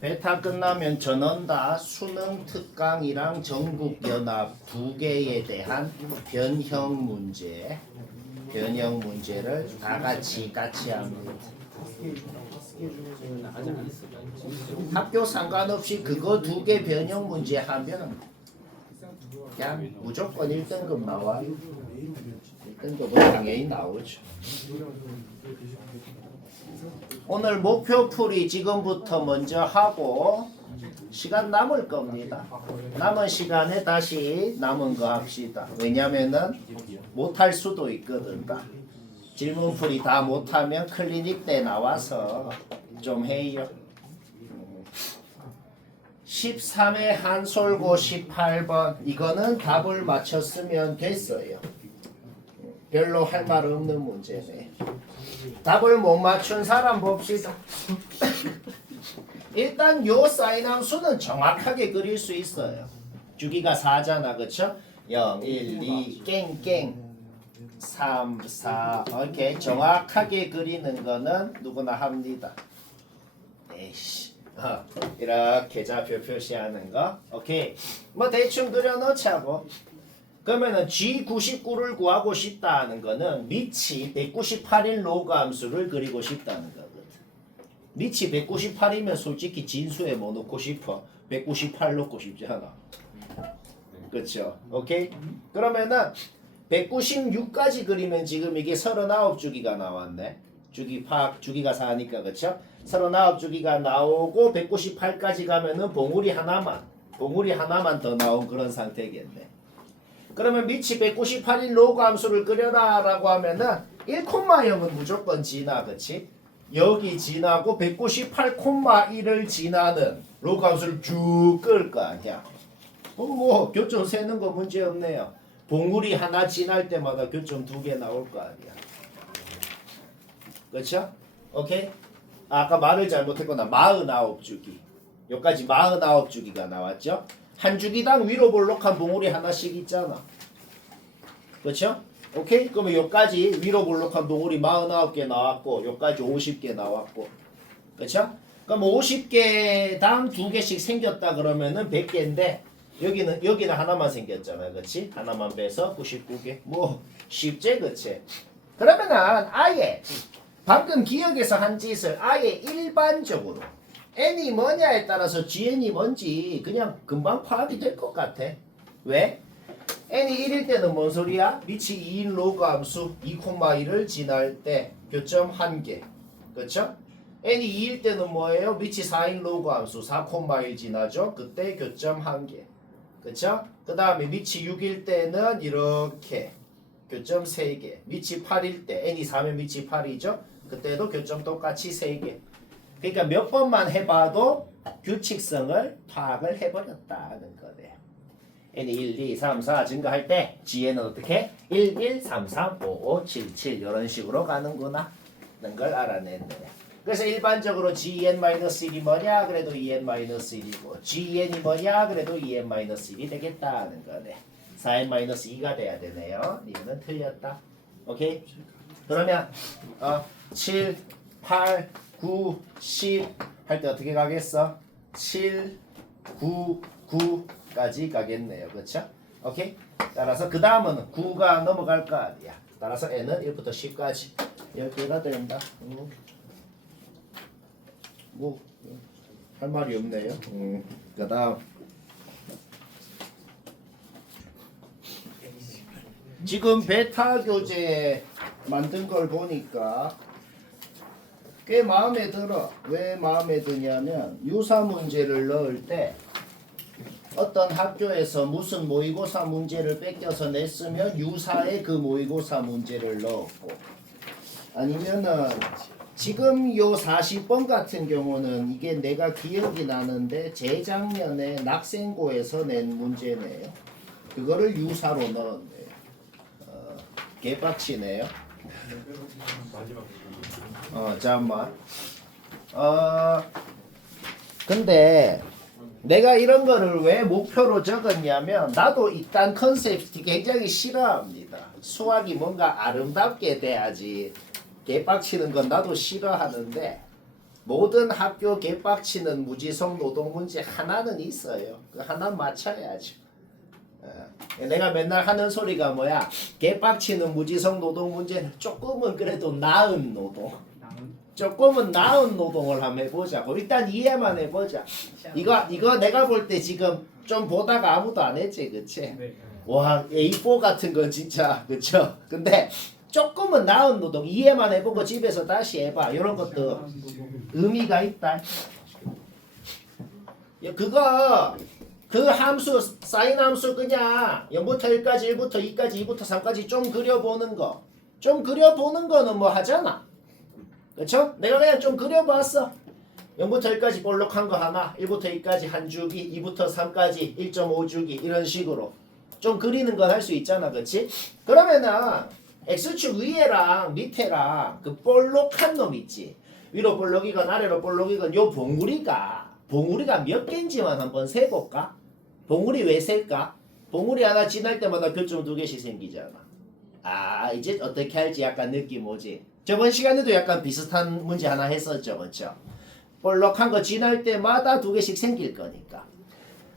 베타 끝나면 전원 다 수능 특강이랑 전국 연합 두 개에 대한 변형 문제를 다 같이 합니다. 학교 상관없이 그거 두 개 변형 문제 하면 그냥 무조건 1등급 나와요. 1등급은 당연히 나오죠. 오늘 목표풀이 지금부터 먼저 하고 시간 남을 겁니다. 남은 시간에 다시 남은 거 합시다. 왜냐면은 못할 수도 있거든. 질문풀이 다 못하면 클리닉 때 나와서 좀 해요. 13회 한솔고 18번 이거는 답을 맞췄으면 됐어요. 별로 할 말 없는 문제네. 답을 못 맞춘 사람 봅시다. 일단 요 사인함수는 정확하게 그릴 수 있어요. 주기가 4잖아, 그쵸? 0, 1, 2, 깽깽 3, 4 이렇게 정확하게 그리는 거는 누구나 합니다. 에이씨 이렇게 좌표 표시하는 거 오케이 뭐 대충 그려놓자고. 그러면은 G99를 구하고 싶다는 거는 밑이 198인 로그 함수를 그리고 싶다는 거거든. 밑이 198이면 솔직히 진수에 뭐 넣고 싶어? 198 넣고 싶지 않아. 그쵸? 오케이? 그러면은 196까지 그리면 지금 이게 39주기가 나왔네. 주기가 4니까 그쵸? 39주기가 나오고 198까지 가면은 봉우리 하나만 더 나온 그런 상태겠네. 그러면 밑이 198인 로그 함수를 그려라 라고 하면은 1,0은 무조건 지나, 그치? 여기 지나고 198,1을 지나는 로그 함수를 쭉 끌 거 아니야. 뭐 교점 세는 거 문제 없네요. 봉우리 하나 지날 때마다 교점 2개 나올 거 아니야. 그렇죠? 오케이? 아까 말을 잘못했구나. 49주기. 여기까지 49주기가 나왔죠? 한 주기당 위로 볼록한 봉우리 하나씩 있잖아. 그렇죠? 오케이? 그러면 여기까지 위로 볼록한 봉우리 49개 나왔고 여기까지 50개 나왔고. 그렇죠? 그럼 50개당 2개씩 생겼다 그러면은 100개인데 여기는 하나만 생겼잖아. 그렇지? 하나만 빼서 99개. 뭐 쉽지, 그렇지? 그러면은 아예 방금 기억에서 한 짓을 아예 일반적으로 n이 뭐냐에 따라서 gn이 뭔지 그냥 금방 파악이 될 것 같아. 왜? n이 1일 때는 뭔 소리야? 밑이 2인 로그 함수 2,1을 지날 때 교점 1개. 그쵸? n이 2일 때는 뭐예요? 밑이 4인 로그 함수 4,1 지나죠? 그때 교점 1개. 그쵸? 그 다음에 밑이 6일 때는 이렇게 교점 3개. 밑이 8일 때 n이 4면 밑이 8이죠? 그때도 교점 똑같이 3개. 그러니까 몇 번만 해봐도 규칙성을 파악을 해버렸다는 거네요. n이 1, 2, 3, 4 증가할 때 gn은 어떻게? 1, 1, 3, 3, 5, 5, 7, 7 이런 식으로 가는구나 는 걸 알아냈네요. 그래서 일반적으로 gn-1이 뭐냐? 그래도 en-1이고 gn이 뭐냐? 그래도 en-1이 되겠다는 거네. 4n-2가 돼야 되네요. 이거는 틀렸다. 오케이? 그러면 7, 8, 9, 10 할 때 어떻게 가겠어? 7, 9, 9까지 가겠네요. 그렇죠? 오케이? 따라서 그 다음은 9가 넘어갈 거 아니야. 따라서 n은 1부터 10까지 10개가 된다. 뭐 할 말이 없네요. 그 다음 지금 베타 교재 만든 걸 보니까 꽤 마음에 들어. 왜 마음에 드냐면 유사 문제를 넣을 때 어떤 학교에서 무슨 모의고사 문제를 뺏겨서 냈으면 유사의 그 모의고사 문제를 넣었고 아니면은 지금 요 40번 같은 경우는 이게 내가 기억이 나는데 재작년에 낙생고에서 낸 문제네요. 그거를 유사로 넣었네요. 개빡치네요. 잠깐만. 근데 내가 이런 거를 왜 목표로 적었냐면 나도 일단 컨셉이 굉장히 싫어합니다. 수학이 뭔가 아름답게 돼야지 개빡치는 건 나도 싫어하는데 모든 학교 개빡치는 무지성 노동 문제 하나는 있어요. 그 하나 맞춰야죠. 내가 맨날 하는 소리가 뭐야? 개빡치는 무지성 노동 문제는 조금은 그래도 나은 노동. 조금은 나은 노동을 한번 해보자고. 일단 이해만 해보자. 이거 내가 볼 때 지금 좀 보다가 아무도 안 했지, 그치? 네. 와, A4 같은 건 진짜, 그쵸? 근데 조금은 나은 노동 이해만 해보고 집에서 다시 해봐. 이런 것도 의미가 있다. 그거 그 함수 사인 함수 그냥 0부터 1까지 1부터 2까지 2부터 3까지 좀 그려보는 거. 좀 그려보는 거는 뭐 하잖아. 그쵸? 내가 그냥 좀 그려봤어. 0부터 1까지 볼록한 거 하나, 1부터 2까지 한 주기, 2부터 3까지 1.5주기 이런 식으로 좀 그리는 건 할 수 있잖아, 그렇지? 그러면은 x축 위에랑 밑에랑 그 볼록한 놈 있지. 위로 볼록이건 아래로 볼록이건 요 봉우리가 몇 개인지만 한번 세볼까? 봉우리 왜 셀까? 봉우리 하나 지날 때마다 교점 2개씩 생기잖아. 아, 이제 어떻게 할지 약간 느낌 오지? 저번 시간에도 약간 비슷한 문제 하나 했었죠, 그렇죠? 볼록한 거 지날 때마다 2개씩 생길 거니까.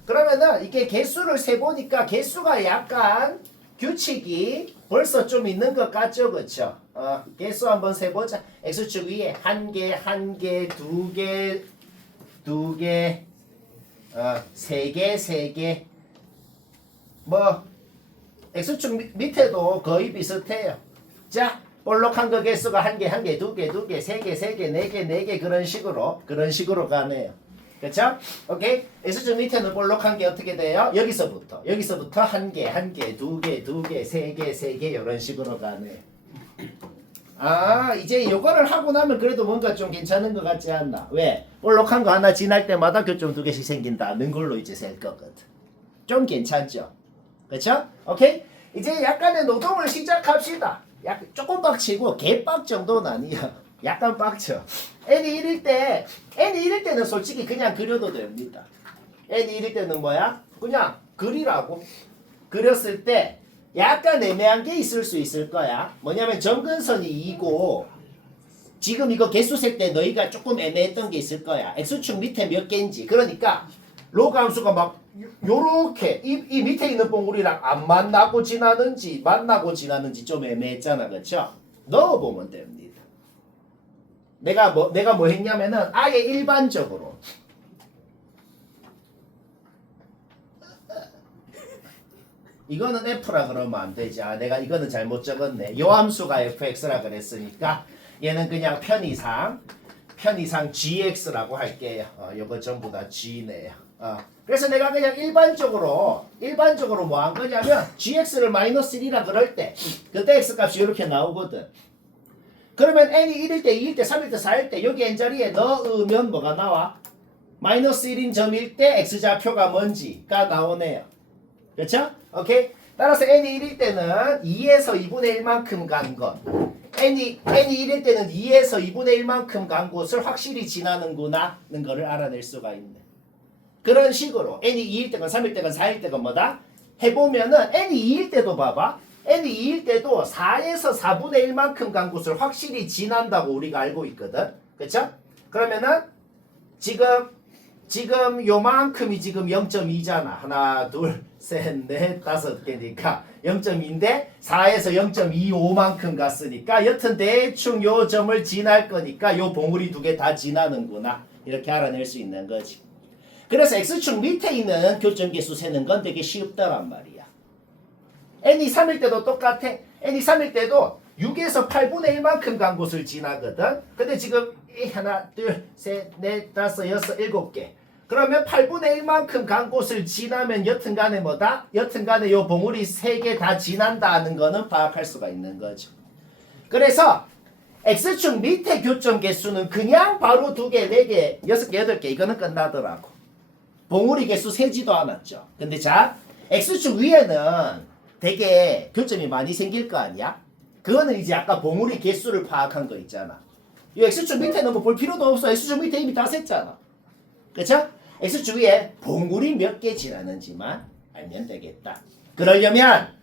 그러면은 이게 개수를 세보니까 개수가 약간 규칙이 벌써 좀 있는 것 같죠, 그렇죠? 개수 한번 세보자. x축 위에 한 개, 두 개, 세 개. 뭐 x축 밑에도 거의 비슷해요. 자, 볼록한 거 개수가 한 개, 두 개, 세 개, 네 개 그런 식으로 가네요. 그렇죠? 오케이. x축 밑에는 볼록한 게 어떻게 돼요? 여기서부터 한 개, 두 개, 세 개 이런 식으로 가네요. 아, 이제 요거를 하고 나면 그래도 뭔가 좀 괜찮은 것 같지 않나? 왜? 볼록한 거 하나 지날 때마다 교점 2개씩 생긴다는 걸로 이제 셀 거거든. 좀 괜찮죠? 그렇죠? 오케이? 이제 약간의 노동을 시작합시다. 조금 빡치고 개빡 정도는 아니야. 약간 빡쳐. n이 1일 때는 솔직히 그냥 그려도 됩니다. n이 1일 때는 뭐야? 그냥 그리라고. 그렸을 때 약간 애매한 게 있을 수 있을 거야. 뭐냐면 점근선이 2고 지금 이거 개수 셀 때 너희가 조금 애매했던 게 있을 거야. x축 밑에 몇 개인지. 그러니까 로그 함수가 막 요렇게 이 밑에 있는 봉우리랑 안 만나고 지나는지 좀 애매했잖아, 그렇죠? 넣어보면 됩니다. 내가 뭐 했냐면은 아예 일반적으로 이거는 f라 그러면 안 되지. 내가 이거는 잘못 적었네. 요 함수가 fx라 그랬으니까 얘는 그냥 편의상 gx라고 할게요. 요거 전부 다 g네요. 그래서 내가 그냥 일반적으로 뭐 한 거냐면 gx를 마이너스 1이라 그럴 때 그때 x값이 이렇게 나오거든. 그러면 n이 1일 때, 2일 때, 3일 때, 4일 때 여기 n자리에 넣으면 뭐가 나와? 마이너스 1인 점일 때 x좌표가 뭔지가 나오네요. 그렇죠? 오케이? 따라서 n이 1일 때는 2에서 2분의 1만큼 간 것. n이 1일 때는 2에서 2분의 1만큼 간 곳을 확실히 지나는구나는 거를 알아낼 수가 있네. 그런 식으로 n이 2일 때건 3일 때건 4일 때건 뭐다? 해보면은 n이 2일 때도 봐봐. n이 2일 때도 4에서 4분의 1만큼 간 곳을 확실히 지난다고 우리가 알고 있거든. 그쵸? 그러면은 지금 요만큼이 지금 0.2잖아. 하나, 둘, 셋, 넷, 다섯 개니까 0.2인데 4에서 0.25만큼 갔으니까 여튼 대충 요 점을 지날 거니까 요 봉우리 2개 다 지나는구나. 이렇게 알아낼 수 있는 거지. 그래서 x축 밑에 있는 교점 개수 세는 건 되게 쉽더란 말이야. n이 3일 때도 똑같아. n이 3일 때도 6에서 8분의 1만큼 간 곳을 지나거든. 근데 지금 하나, 둘, 셋, 넷, 다섯, 여섯, 7개. 그러면 8분의 1만큼 간 곳을 지나면 여튼간에 뭐다? 여튼간에 요 봉우리 3개 다 지난다는 거는 파악할 수가 있는 거죠. 그래서 x축 밑에 교점 개수는 그냥 바로 2개, 4개, 6개, 8개 이거는 끝나더라고. 봉우리 개수 세지도 않았죠. 근데 자, x축 위에는 되게 교점이 많이 생길 거 아니야? 그거는 이제 아까 봉우리 개수를 파악한 거 있잖아. 이 x축 밑에는 뭐 볼 필요도 없어. x축 밑에 이미 다 셌잖아. 그쵸? x축 위에 봉우리 몇 개 지나는지만 알면 되겠다. 그러려면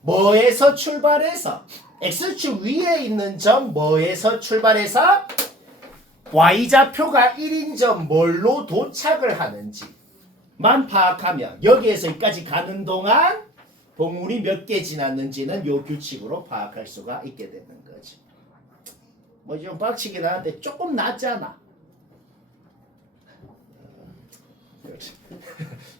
뭐에서 출발해서 x축 위에 있는 점 뭐에서 출발해서 y좌표가 1인 점 뭘로 도착을 하는지만 파악하면 여기에서 여기까지 가는 동안 봉우리 몇 개 지났는지는 요 규칙으로 파악할 수가 있게 되는 거지. 뭐 좀 빡치긴 하는데 조금 낫잖아.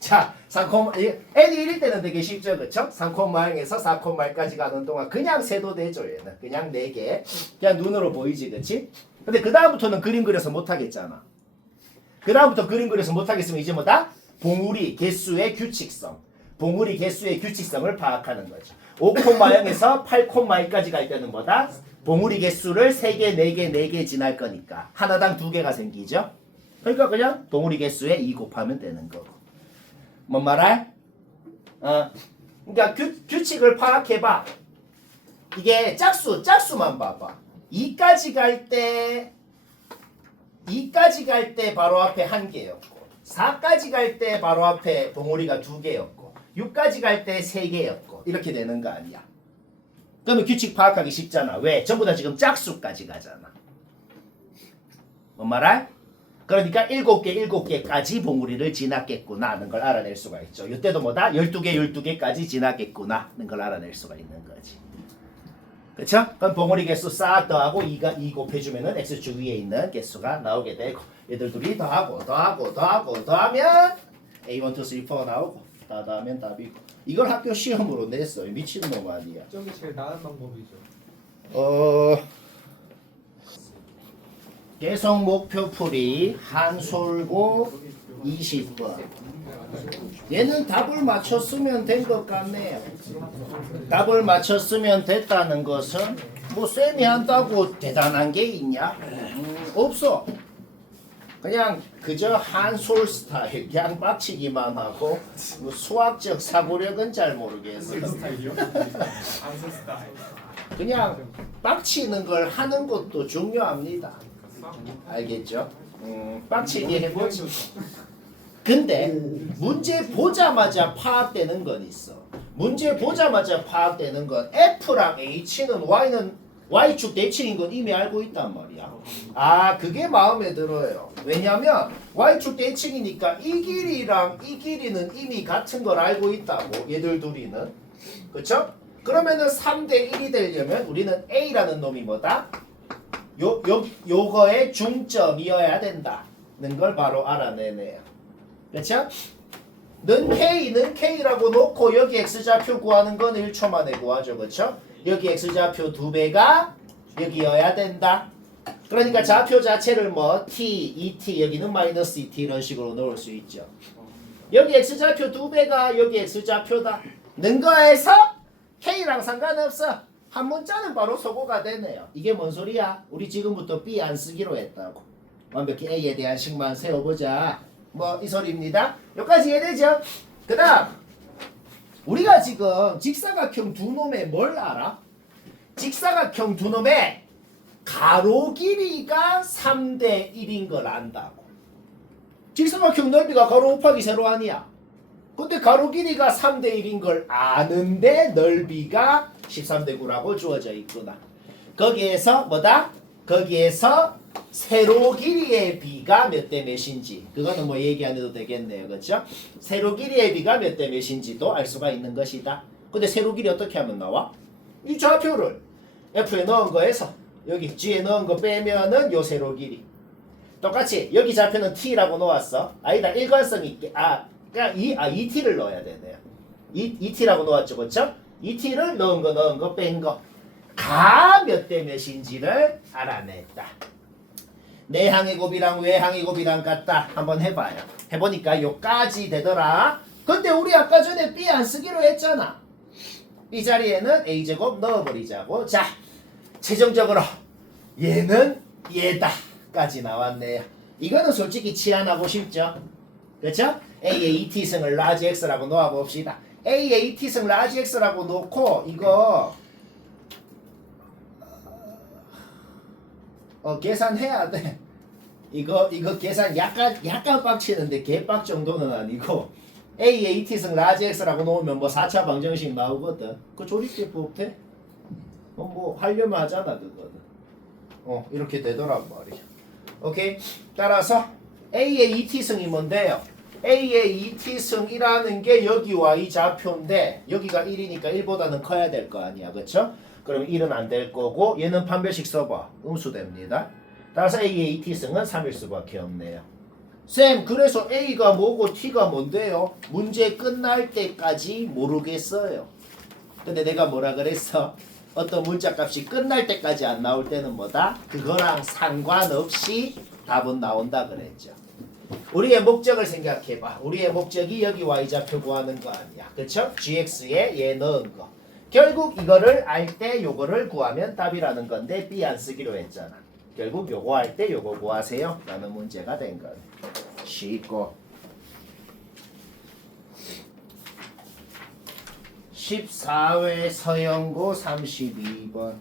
자, 3콤마 n이 1일 때는 되게 쉽죠, 그쵸? 3콤마에서 4콤마까지 가는 동안 그냥 세도 되죠, 얘는. 그냥 4개. 그냥 눈으로 보이지, 그치? 근데 그 다음부터는 그림 그려서 못 하겠잖아. 그 다음부터 그림 그려서 못 하겠으면 이제 뭐다? 봉우리 개수의 규칙성. 봉우리 개수의 규칙성을 파악하는 거죠. 5,0에서 8,2까지 갈 때는 뭐다? 봉우리 개수를 3개, 4개, 4개 지날 거니까 하나당 2개가 생기죠. 그러니까 그냥 봉우리 개수에 2 곱하면 되는 거고. 뭔 말할? 그러니까 규칙을 파악해봐. 이게 짝수만 봐봐. 2까지 갈 때 바로 앞에 1개였고 4까지 갈 때 바로 앞에 봉우리가 2개였고 6까지 갈 때 3개였고 이렇게 되는 거 아니야. 그러면 규칙 파악하기 쉽잖아. 왜? 전부 다 지금 짝수까지 가잖아. 뭔 말할? 그러니까 7개까지 봉우리를 지났겠구나 하는 걸 알아낼 수가 있죠. 이때도 뭐다? 12개까지 지났겠구나 하는 걸 알아낼 수가 있는 거지. 그쵸? 그럼 봉우리 개수 싹 더하고 2 곱해주면은 x축 위에 있는 개수가 나오게 되고 얘들 둘이 더하면 A1, 2, 3, 4 나오고 다 더하면 답이고 이걸 학교 시험으로 냈어. 미친놈 아니야. 저게 제일 나은 방법이죠. 계속 목표풀이 한솔고 20번. 얘는 답을 맞췄으면 된 것 같네요. 답을 맞췄으면 됐다는 것은 뭐 쌤이 한다고 대단한 게 있냐? 없어. 그냥 그저 한솔 스타일 그냥 빡치기만 하고 뭐 수학적 사고력은 잘 모르겠어. 스타일이요? 안서 스타일. 그냥 빡치는 걸 하는 것도 중요합니다. 알겠죠? 빡치게 해보지. 근데 문제 보자마자 파악되는 건 있어. 문제 보자마자 파악되는 건 F랑 H는 Y축 대칭인 건 이미 알고 있단 말이야. 아, 그게 마음에 들어요. 왜냐면 Y축 대칭이니까 이 길이랑 이 길이는 이미 같은 걸 알고 있다고. 얘들 둘이는. 그쵸? 그러면은 3대 1이 되려면 우리는 A라는 놈이 뭐다? 요거의 중점이어야 된다는 걸 바로 알아내네요. 그렇죠? 는 K라고 놓고 여기 X좌표 구하는 건 1초 만에 구하죠. 그렇죠? 여기 X좌표 2배가 여기여야 된다. 그러니까 좌표 자체를 뭐 T, 2T, 여기는 마이너스 2T 이런 식으로 넣을 수 있죠. 여기 X좌표 2배가 여기 X좌표다. 는 거에서 K랑 상관없어. 한 문자는 바로 소거가 되네요. 이게 뭔 소리야? 우리 지금부터 B 안 쓰기로 했다고. 완벽히 A에 대한 식만 세워보자. 뭐 이 소리입니다. 여기까지 이해되죠? 그 다음 우리가 지금 직사각형 두 놈의 뭘 알아? 직사각형 두 놈의 가로 길이가 3대 1인 걸 안다고. 직사각형 넓이가 가로 곱하기 세로 아니야. 근데 가로 길이가 3대 1인 걸 아는데 넓이가 13대 9라고 주어져 있구나. 거기에서 뭐다? 거기에서 세로 길이의 비가 몇 대 몇인지 그거는 뭐 얘기 안 해도 되겠네요. 그렇죠? 세로 길이의 비가 몇 대 몇인지도 알 수가 있는 것이다. 근데 세로 길이 어떻게 하면 나와? 이 좌표를 F에 넣은 거에서 여기 G에 넣은 거 빼면은 요 세로 길이. 똑같이 여기 좌표는 T라고 놓았어. 아니다. 일관성 있게. 그러니까 2T를 넣어야 되네요. 2T라고 놓았죠. 그렇죠? 2T를 넣은 거 뺀 거. 가 몇 대 몇인지를 알아냈다. 내항의 곱이랑 외항의 곱이랑 같다. 한번 해봐요. 해보니까 요까지 되더라. 근데 우리 아까 전에 B 안 쓰기로 했잖아. 이 자리에는 A제곱 넣어버리자고. 자, 최종적으로 얘는 얘다 까지 나왔네요. 이거는 솔직히 치환하고 싶죠. 그렇죠? A의 2t승을 라지 X라고 놓아봅시다. A의 2t승 라지 X라고 놓고 이거 계산해야 돼. 이거 계산 약간 빡치는데 개빡 정도는 아니고 A의 2t승 라지 X라고 놓으면 뭐 4차 방정식 나오거든. 그 조립제법 돼? 뭐 하려면 하잖아 그거는. 이렇게 되더란 말이야. 오케이. 따라서 A의 ET승이 뭔데요? A의 ET승이라는 게 여기 Y 좌표인데 여기가 1이니까 1보다는 커야 될 거 아니야. 그쵸? 그럼 1은 안 될 거고 얘는 판별식 써봐. 음수됩니다. 따라서 A의 ET승은 3일 수밖에 없네요. 쌤, 그래서 A가 뭐고 T가 뭔데요? 문제 끝날 때까지 모르겠어요. 근데 내가 뭐라 그랬어? 어떤 문자값이 끝날 때까지 안 나올 때는 뭐다? 그거랑 상관없이 답은 나온다 그랬죠. 우리의 목적을 생각해봐. 우리의 목적이 여기 y좌표 구하는 거 아니야. 그쵸? gx에 얘 넣은 거. 결국 이거를 알 때 요거를 구하면 답이라는 건데 B 안 쓰기로 했잖아. 결국 요거 할 때 요거 구하세요 라는 문제가 된 거네. 쉽고 14회 서영고 32번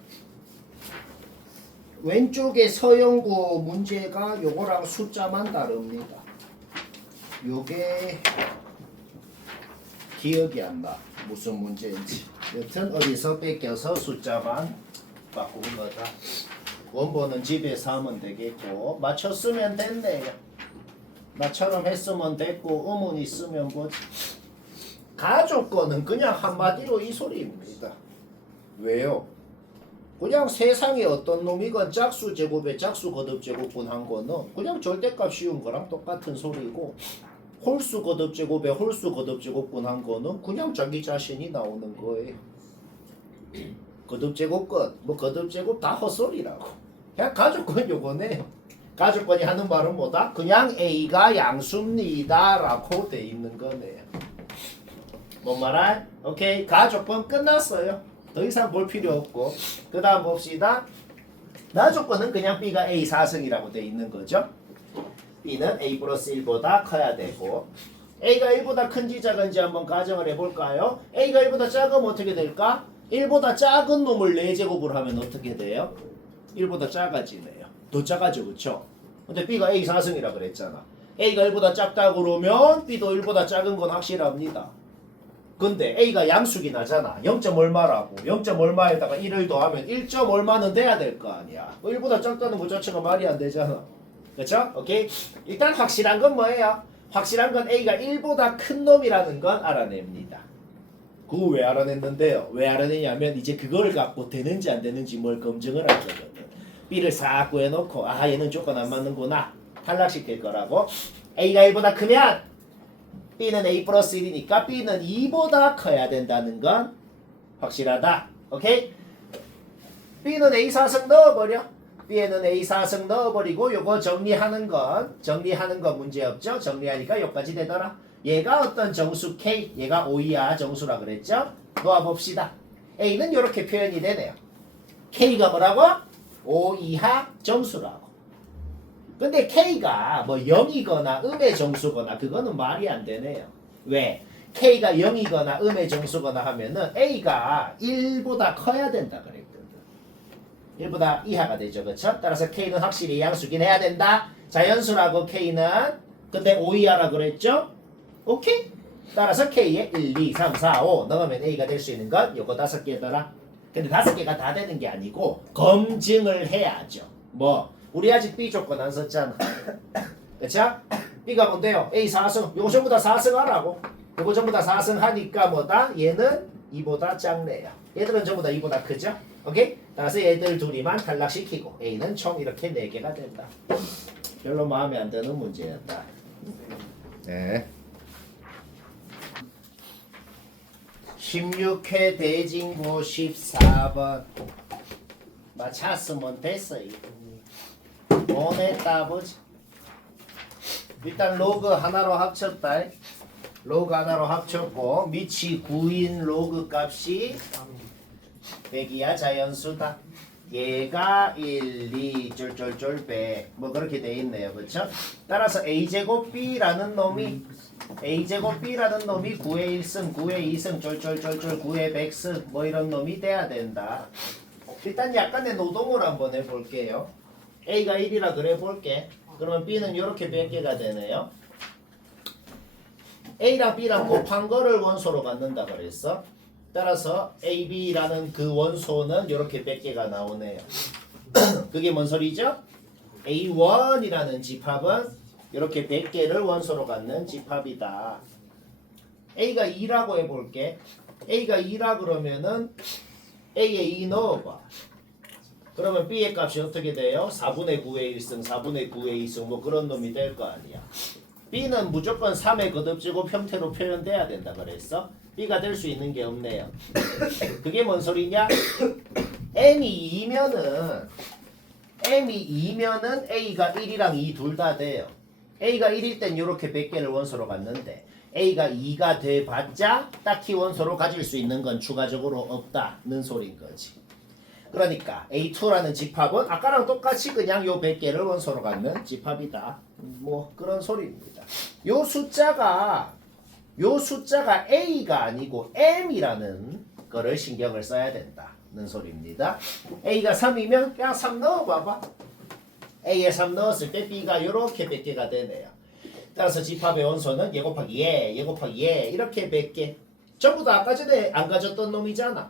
왼쪽에 서영고 문제가 요거랑 숫자만 다릅니다. 요게 기억이 안 나. 무슨 문제인지. 여튼 어디서 뺏겨서 숫자만 바꾼 거다. 원본은 집에서 하면 되겠고 맞췄으면 됐네요. 나처럼 했으면 됐고 의문 있으면 뭐지. 가족 거는 그냥 한마디로 이 소리입니다. 왜요? 그냥 세상에 어떤 놈이건 짝수 제곱에 짝수 거듭 제곱분 한 거는 그냥 절대값 씌운 거랑 똑같은 소리고 홀수 거듭 제곱에 홀수 거듭 제곱분 한 거는 그냥 자기 자신이 나오는 거예요. 거듭 제곱 것, 뭐 거듭 제곱 다 헛소리라고. 그냥 가족권 요거네. 가족권이 하는 말은 뭐다? 그냥 A가 양수입니다 라고 돼 있는 거네요. 뭔 말할? 오케이. 가족권 끝났어요. 더 이상 볼 필요 없고. 그 다음 봅시다. 나조건은 그냥 B가 A 4승이라고 돼 있는 거죠. B는 A 플러스 1보다 커야 되고 A가 1보다 큰지 작은지 한번 가정을 해볼까요? A가 1보다 작으면 어떻게 될까? 1보다 작은 놈을 4제곱을 하면 어떻게 돼요? 1보다 작아지네요. 더 작아져, 그쵸? 근데 B가 A 4승이라 그랬잖아. A가 1보다 작다고 그러면 B도 1보다 작은 건 확실합니다. 근데 A가 양수기 나잖아. 0. 얼마라고. 0. 얼마에다가 1을 더하면 1. 얼마는 돼야 될 거 아니야. 1보다 작다는 것 자체가 말이 안 되잖아. 그쵸? 오케이? 일단 확실한 건 뭐예요? 확실한 건 A가 1보다 큰 놈이라는 건 알아냅니다. 그거 왜 알아냈는데요? 왜 알아내냐면 이제 그걸 갖고 되는지 안 되는지 뭘 검증을 할 거거든. B를 싹 구해놓고 아 얘는 조건 안 맞는구나. 탈락시킬 거라고. A가 1보다 크면 B는 A 플러스 1이니까 B는 2보다 커야 된다는 건 확실하다. 오케이? B는 A 4승 넣어버려. B에는 A 4승 넣어버리고 요거 정리하는 건 문제없죠? 정리하니까 여기까지 되더라. 얘가 어떤 정수 K, 얘가 5이하 정수라 그랬죠? 놓아봅시다. A는 이렇게 표현이 되네요. K가 뭐라고? 5이하 정수라고. 근데 K가 뭐 0이거나 음의 정수거나 그거는 말이 안 되네요. 왜? K가 0이거나 음의 정수거나 하면은 A가 1보다 커야 된다 그랬거든. 1보다 이하가 되죠. 그쵸? 따라서 K는 확실히 양수긴 해야 된다. 자연수라고 K는. 근데 5이하라 그랬죠? 오케이? 따라서 K에 1, 2, 3, 4, 5 넣으면 A가 될 수 있는 건 요거 5개더라. 근데 5개가 다 되는 게 아니고 검증을 해야죠. 뭐? 우리 아직 B 조건 안 썼잖아. 그쵸? B가 뭔데요? A 4승. 요거 전부 다 4승 하라고. 요거 전부 다 4승 하니까 뭐다? 얘는 2보다 작네요. 얘들은 전부 다 2보다 크죠? 오케이? 따라서 얘들 둘이만 탈락시키고 A는 총 이렇게 4개가 된다. 별로 마음에 안 드는 문제였다. 네. 16회 대진고 14번 맞췄으면 됐어요. 오늘 따보지. 일단 로그 하나로 합쳤다. 로그 하나로 합쳤고 밑이 9인 로그 값이 100이야 자연수다. 얘가 1, 2, 쫄쫄쫄 100. 뭐 그렇게 돼 있네요. 그렇죠? 따라서 A제곱 B라는 놈이 9의 1승, 9의 2승, 쫄쫄쫄쫄 9의 100승 뭐 이런 놈이 돼야 된다. 일단 약간의 노동을 한번 해볼게요. A가 1이라 그래 볼게. 그러면 B는 이렇게 몇 개가 되네요. A랑 B랑 곱한 거를 원소로 갖는다 그랬어. 따라서 AB라는 그 원소는 이렇게 100개가 나오네요. 그게 뭔 소리죠? A1이라는 집합은 이렇게 100개를 원소로 갖는 집합이다. A가 2라고 해볼게. A가 2라 그러면은 A에 2 넣어봐. 그러면 B의 값이 어떻게 돼요? 4분의 9의 1승, 4분의 9의 2승 뭐 그런 놈이 될 거 아니야. B는 무조건 3의 거듭제곱 형태로 표현돼야 된다 그랬어? B가 될 수 있는 게 없네요. 그게 뭔 소리냐? M이 2면은 A가 1이랑 2 둘 다 돼요. A가 1일 땐 이렇게 100개를 원소로 갖는데 A가 2가 돼봤자 딱히 원소로 가질 수 있는 건 추가적으로 없다는 소린 거지. 그러니까 A2라는 집합은 아까랑 똑같이 그냥 요 100개를 원소로 갖는 집합이다. 뭐 그런 소리입니다. 요 숫자가 A가 아니고 M이라는 거를 신경을 써야 된다는 소리입니다. A가 3이면 그냥 3 넣어봐봐. A에 3 넣었을 때 B가 이렇게 100개가 되네요. 따라서 집합의 원소는 얘 곱하기 얘 곱하기 얘 이렇게 100개. 전부 다 아까 전에 안 가졌던 놈이잖아.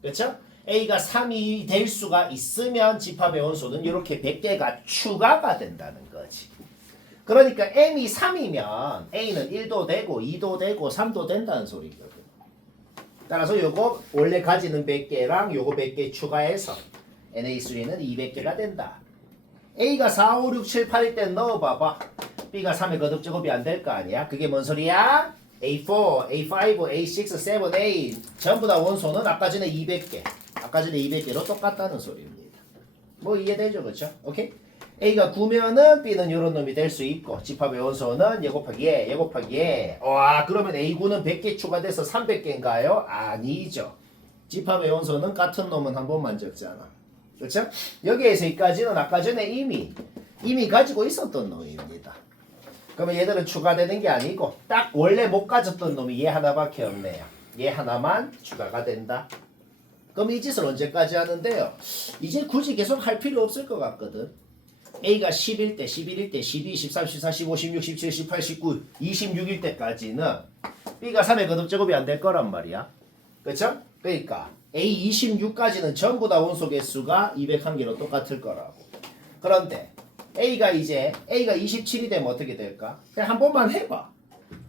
그렇죠? A가 3이 될 수가 있으면 집합의 원소는 이렇게 100개가 추가가 된다는 거지. 그러니까 M이 3이면 A는 1도 되고 2도 되고 3도 된다는 소리거든. 따라서 요거 원래 가지는 100개랑 요거 100개 추가해서 NA3는 200개가 된다. A가 4, 5, 6, 7, 8일 때 넣어봐봐. B가 3의 거듭제곱이 안 될 거 아니야? 그게 뭔 소리야? A4, A5, A6, 7, 8 전부 다 원소는 아까 전에 200개. 아까 전에 200개로 똑같다는 소리입니다. 뭐 이해되죠? 그렇죠? 오케이? A가 9면은 B는 이런 놈이 될 수 있고 집합의 원소는 얘 곱하기 얘 곱하기 얘. 와 그러면 A9는 100개 추가돼서 300개인가요? 아니죠. 집합의 원소는 같은 놈은 한 번만 적잖아. 그렇죠? 여기에서 여기까지는 아까 전에 이미 가지고 있었던 놈입니다. 그러면 얘들은 추가되는 게 아니고 딱 원래 못 가졌던 놈이 얘 하나밖에 없네요. 얘 하나만 추가가 된다. 그럼 이 짓을 언제까지 하는데요? 이제 굳이 계속 할 필요 없을 것 같거든. A가 10일 때, 11일 때, 12, 13, 14, 15, 16, 17, 18, 19, 26일 때까지는 B가 3의 거듭제곱이 안 될 거란 말이야. 그렇죠? 그러니까 A 26까지는 전부 다 원소 개수가 201개로 똑같을 거라고. 그런데 A가 27이 되면 어떻게 될까? 그냥 한 번만 해봐.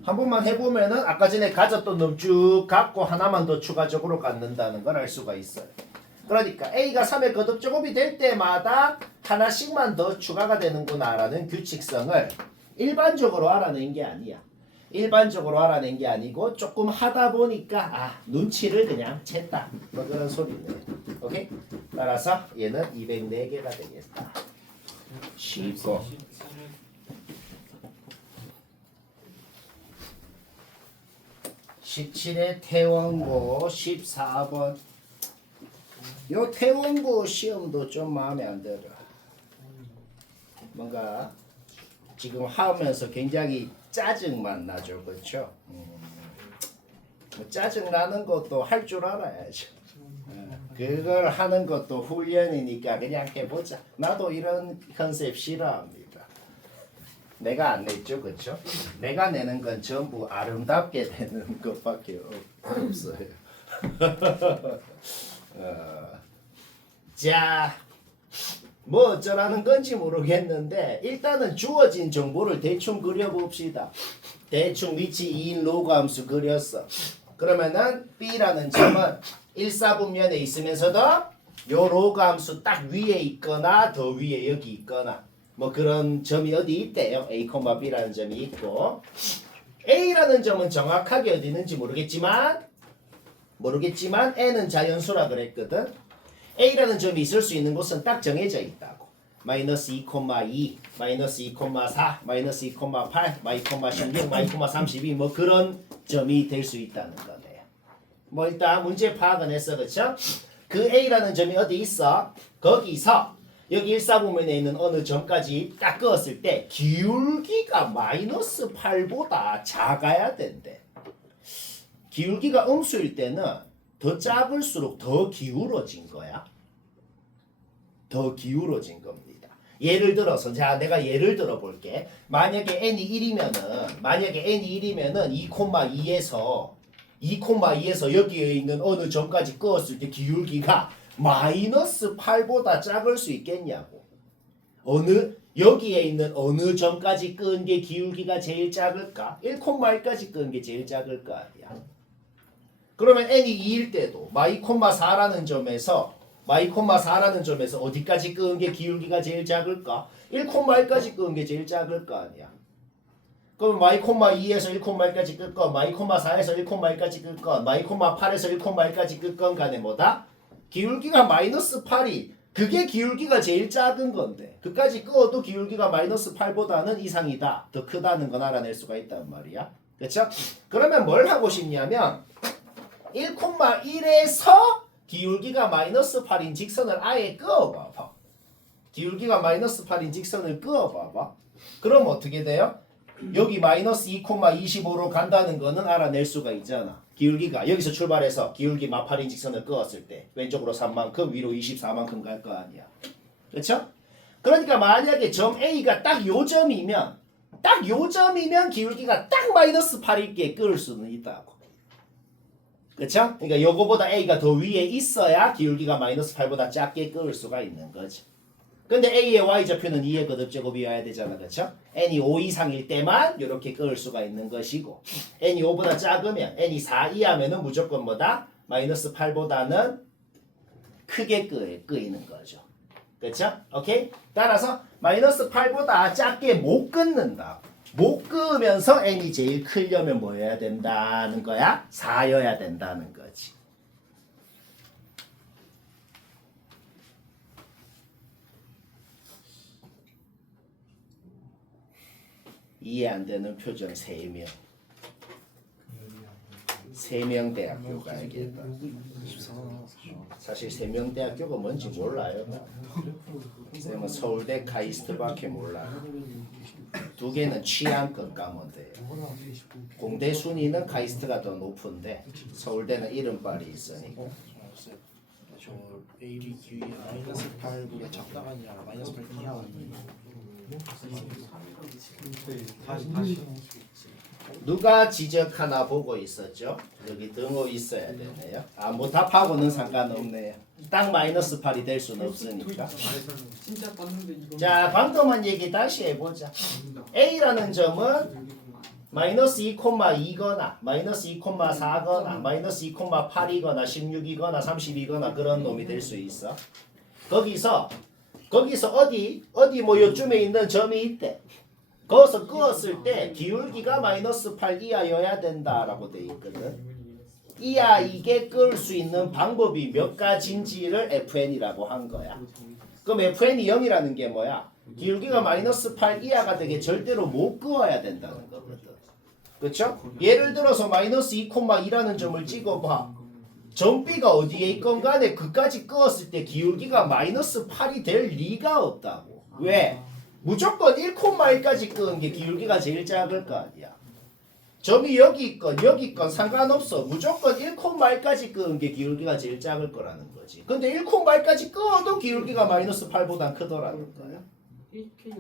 한 번만 해보면은 아까 전에 가졌던 놈 쭉 갖고 하나만 더 추가적으로 갖는다는 걸 알 수가 있어요. 그러니까 A가 3의 거듭제곱이 될 때마다 하나씩만 더 추가가 되는구나라는 규칙성을 일반적으로 알아낸 게 아니야. 일반적으로 알아낸 게 아니고 조금 하다 보니까 눈치를 그냥 챘다. 뭐 그런 소리네. 오케이? 따라서 얘는 204개가 되겠다. 쉽고 17의 태원고 14번. 요 태원고 시험도 좀 마음에 안 들어. 뭔가 지금 하면서 굉장히 짜증만 나죠, 그렇죠? 뭐 짜증 나는 것도 할 줄 알아야죠. 그걸 하는 것도 훈련이니까 그냥 해보자. 나도 이런 컨셉 싫어합니다. 내가 안 냈죠, 그렇죠? 내가 내는 건 전부 아름답게 되는 것밖에 없어요. 자, 뭐 어쩌라는 건지 모르겠는데 일단은 주어진 정보를 대충 그려봅시다. 대충 위치 2인 로그 함수 그렸어. 그러면은 B라는 점은 1사분면에 있으면서도 요 로그 함수 딱 위에 있거나 더 위에 여기 있거나 뭐 그런 점이 어디 있대요. A, B라는 점이 있고 A라는 점은 정확하게 어디 있는지 모르겠지만 N은 자연수라 그랬거든. A라는 점이 있을 수 있는 곳은 딱 정해져 있다고. 마이너스 2,2, 마이너스 2,4, 마이너스 2,8, 마이 2,16, 마이 2,32 뭐 그런 점이 될 수 있다는 거네요. 뭐 일단 문제 파악은 했어. 그렇죠? 그 A라는 점이 어디 있어? 거기서 여기 1사분면에 있는 어느 점까지 딱 그었을 때 기울기가 마이너스 8보다 작아야 된대. 기울기가 음수일 때는 더 작을수록 더 기울어진 거야. 더 기울어진 겁니다. 예를 들어서 자 내가 예를 들어 볼게. 만약에 n이 1이면은 2,2에서 2,2에서 여기에 있는 어느 점까지 끄었을 때 기울기가 마이너스 8보다 작을 수 있겠냐고. 여기에 있는 어느 점까지 끄은 게 기울기가 제일 작을까? 1,1까지 끄은 게 제일 작을 거 아니야. 그러면 n이 2일 때도 마이,4라는 점에서 어디까지 끄은 게 기울기가 제일 작을까? 1,1까지 끄은 게 제일 작을 거 아니야. 그럼 마이,2에서 1,1까지 끌 건, 마이,4에서 1,1까지 끌 건, 마이,8에서 1,1까지 끌 건 간에 뭐다? 기울기가 마이너스 8이 그게 기울기가 제일 작은 건데 그까지 끄어도 기울기가 마이너스 8보다는 이상이다. 더 크다는 건 알아낼 수가 있단 말이야. 그렇죠? 그러면 뭘 하고 싶냐면 1,1에서 기울기가 마이너스 8인 직선을 아예 끄어봐봐. 기울기가 마이너스 8인 직선을 끄어봐봐. 그럼 어떻게 돼요? 여기 마이너스 2,25로 간다는 거는 알아낼 수가 있잖아. 기울기가 여기서 출발해서 기울기 마팔인 직선을 끄었을 때 왼쪽으로 3만큼 위로 24만큼 갈 거 아니야. 그렇죠? 그러니까 만약에 점 A가 딱 요 점이면 기울기가 딱 마이너스 8있게 끄을 수는 있다고. 그렇죠? 그러니까 요거보다 A가 더 위에 있어야 기울기가 마이너스 8보다 작게 끄을 수가 있는 거지. 근데 A의 Y좌표는 2의 거듭제곱이어야 되잖아. 그렇죠? n이 5 이상일 때만 이렇게 끄을 수가 있는 것이고 n이 5보다 작으면 n이 4 이하면은 무조건 뭐다? 마이너스 8보다는 크게 끄이는 거죠. 그렇죠? 오케이? 따라서 마이너스 8보다 작게 못 끊는다. 못 끄면서 n이 제일 크려면 뭐여야 된다는 거야? 4여야 된다는 거지. 이해 안 되는 표정 3명. 3명 대학교가 알겠다. 사실 3명 대학교가 뭔지 몰라요. 쌤은 서울대 카이스트밖에 몰라요. 2개는 취향껏 가면 돼요. 공대 순위는 카이스트가 더 높은데 서울대는 이름빨이 있으니까. 저 A리 기울기 마이너스 8보다 작다가 아니라 마이너스 8 이하가 다시 누가 지적 하나 보고 있었죠? 여기 등호 있어야 되네요. 뭐 답하고는 상관없네요. 딱 마이너스 8이 될 수는 없으니까. 진짜 봤는데 이거 자, 방금한 얘기 다시 해보자. A라는 점은 마이너스 2,2거나 마이너스 2,4거나 마이너스 2,8이거나 16이거나 32거나 그런 놈이 될 수 있어. 거기서 어디 뭐 요쯤에 있는 점이 있대. 거기서 끄었을 때 기울기가 마이너스 8 이하여야 된다라고 돼 있거든. 이하 이게 끌 수 있는 방법이 몇 가지인지를 FN이라고 한 거야. 그럼 FN이 0이라는 게 뭐야? 기울기가 마이너스 8 이하가 되게 절대로 못 끄어야 된다는 거거든. 그렇죠? 예를 들어서 마이너스 2,2라는 점을 찍어봐. 점 B가 어디에 있건 간에 그까지 끄었을 때 기울기가 마이너스 8이 될 리가 없다고. 왜? 무조건 1,1까지 끄은 게 기울기가 제일 작을 거 아니야. 점이 여기 있건 상관없어. 무조건 1,1까지 끄은 게 기울기가 제일 작을 거라는 거지. 근데 1,1까지 끄어도 기울기가 마이너스 8보다 크더라는 거야.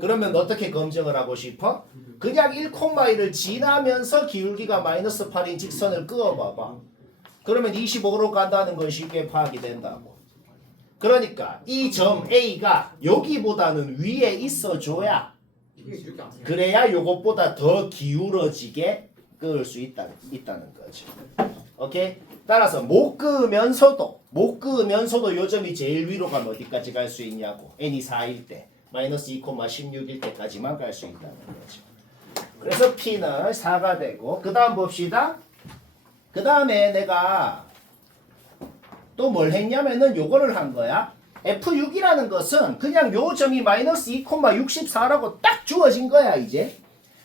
그러면 어떻게 검증을 하고 싶어? 그냥 1,1을 지나면서 기울기가 마이너스 8인 직선을 끄어봐봐. 그러면 25로 간다는 건 쉽게 파악이 된다고. 그러니까 이 점 A가 여기보다는 위에 있어줘야 그래야 요것보다 더 기울어지게 끄을 수 있다는 거죠. 오케이? 따라서 못 끄면서도 요 점이 제일 위로 가면 어디까지 갈 수 있냐고. n이 4일 때 마이너스 2,16일 때까지만 갈 수 있다는 거죠. 그래서 P는 4가 되고 그 다음 봅시다. 그 다음에 내가 또 뭘 했냐면은 요거를 한 거야. F6이라는 것은 그냥 요 점이 마이너스 2,64라고 딱 주어진 거야 이제.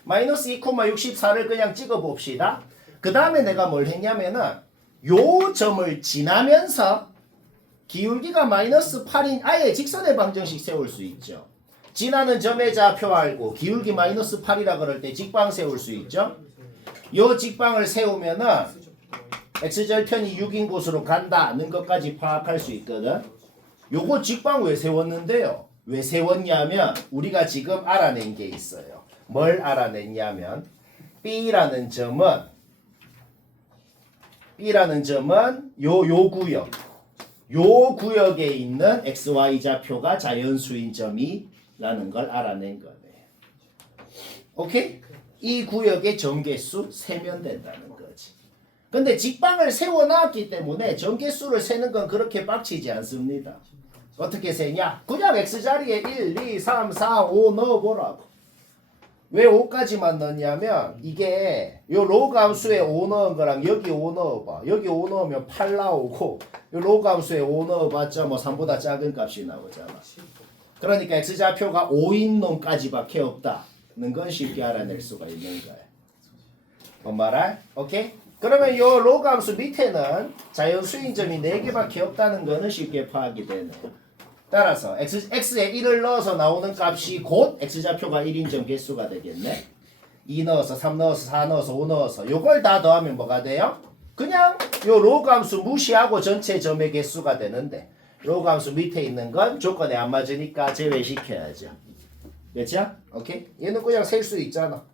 마이너스 2,64를 그냥 찍어 봅시다. 그 다음에 내가 뭘 했냐면은 요 점을 지나면서 기울기가 마이너스 8인 아예 직선의 방정식 세울 수 있죠. 지나는 점의 좌표 알고 기울기 마이너스 8이라 그럴 때 직방 세울 수 있죠. 요 직방을 세우면은 x절편이 6인 곳으로 간다는 것까지 파악할 수 있거든. 요거 직방 왜 세웠는데요? 왜 세웠냐면 우리가 지금 알아낸 게 있어요. 뭘 알아냈냐면 B라는 점은 B라는 점은 요 구역. 요 구역에 있는 XY 좌표가 자연수인 점이라는 걸 알아낸 거네요. 오케이? 이 구역의 전개수 세면 된다는 거지. 근데 직방을 세워놨기 때문에 전개수를 세는 건 그렇게 빡치지 않습니다. 어떻게 세냐? 그냥 X자리에 1, 2, 3, 4, 5 넣어보라고. 왜 5까지만 넣냐면 이게 요 로그 함수에 5 넣은 거랑 여기 5 넣어봐. 여기 5 넣으면 8 나오고 요 로그 함수에 5 넣어봤자 뭐 3보다 작은 값이 나오잖아. 그러니까 X좌표가 5인 놈까지밖에 없다는 건 쉽게 알아낼 수가 있는 거야. 뭔 말알? 오케이? 그러면 요 로그 함수 밑에는 자연수인 점이 4개밖에 없다는 거는 쉽게 파악이 되네요. 따라서 x에 1을 넣어서 나오는 값이 곧 x좌표가 1인 점 개수가 되겠네. 2 넣어서 3 넣어서 4 넣어서 5 넣어서 요걸 다 더하면 뭐가 돼요? 그냥 요 로그 함수 무시하고 전체 점의 개수가 되는데 로그 함수 밑에 있는 건 조건에 안 맞으니까 제외시켜야죠. 그렇죠? 오케이? 얘는 그냥 셀 수 있잖아.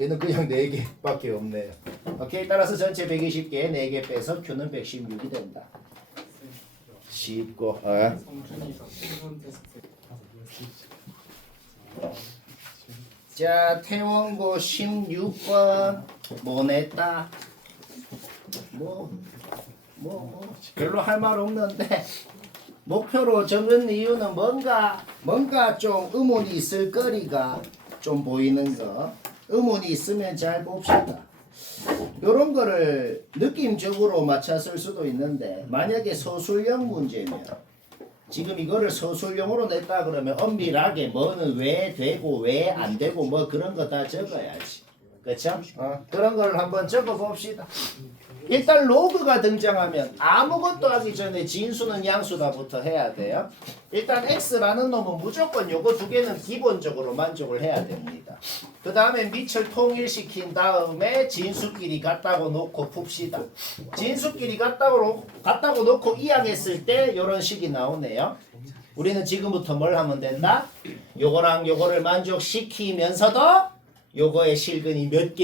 얘는 그냥 4개밖에 없네요. 오케이? 따라서 전체 120개에 4개 빼서 Q는 116이 된다. 쉽고 성준이가 최선 테스트. 자 태원고 16번 뭐 냈다? 뭐 별로 할 말 없는데 목표로 적은 이유는 뭔가 좀 의문이 있을 거리가 좀 보이는 거. 의문이 있으면 잘 봅시다. 요런 거를 느낌적으로 맞춰 쓸 수도 있는데 만약에 서술형 문제면 지금 이거를 서술형으로 냈다 그러면 엄밀하게 뭐는 왜 되고 왜 안 되고 뭐 그런 거 다 적어야지. 그쵸? 그런 걸 한번 적어 봅시다. 일단 로그가 등장하면 아무것도 하기 전에 진수는 양수다부터 해야 돼요. 일단 x라는 놈은 무조건 요거 두 개는 기본적으로 만족을 해야 됩니다. 그 다음에 밑을 통일시킨 다음에 진수끼리 같다고 놓고 풉시다. 진수끼리 같다고 놓고 이항했을 때 요런 식이 나오네요. 우리는 지금부터 뭘 하면 된다? 요거랑 요거를 만족시키면서도 요거의 실근이 몇